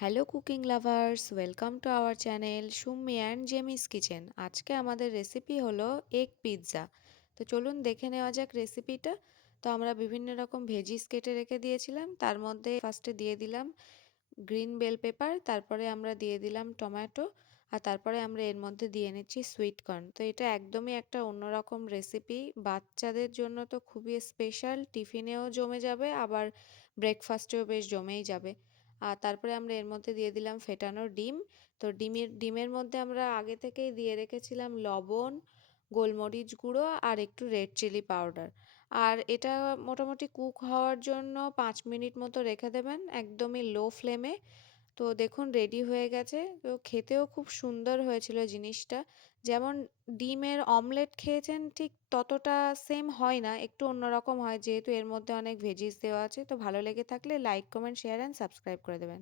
Hello cooking lovers, welcome to our channel Summi and Jemis kitchen. আজকে আমাদের recipe হলো egg pizza. তো চলুন দেখে নেওয়া যাক রেসিপিটা। তো আমরা বিভিন্ন রকম ভেজিস কেটে রেখে দিয়েছিলাম, তার মধ্যে ফার্স্টে দিয়ে দিলাম গ্রিন বেল পেপার, তারপরে আমরা দিয়ে দিলাম টমেটো, আর তারপরে আমরা এর মধ্যে দিয়ে নিচ্ছি সুইট কর্ন। তো এটা একদমই একটা অন্যরকম রেসিপি, বাচ্চাদের জন্য তো খুবই স্পেশাল, টিফিনেও জমে যাবে আবার ব্রেকফাস্টেও বেশ জমেই যাবে। আর তারপরে আমরা এর মধ্যে দিয়ে দিলাম ফেটানো ডিম। তো ডিমের মধ্যে আমরা আগে থেকেই দিয়ে রেখেছিলাম লবণ, গোলমরিচ গুঁড়ো আর একটু রেড চিলি পাউডার। আর এটা মোটামুটি কুক হওয়ার জন্য 5 মিনিট মতো রেখে দেবেন একদমই লো ফ্লেমে। তো দেখুন রেডি হয়ে গেছে। তো খেতেও খুব সুন্দর হয়েছিল জিনিসটা। যেমন ডিমের অমলেট খেয়েছেন ঠিক ততটা সেম হয় না, একটু অন্যরকম হয় যেহেতু এর মধ্যে অনেক ভেজিস দেওয়া আছে। তো ভালো লেগে থাকলে like, comment, share and subscribe করে দেবেন।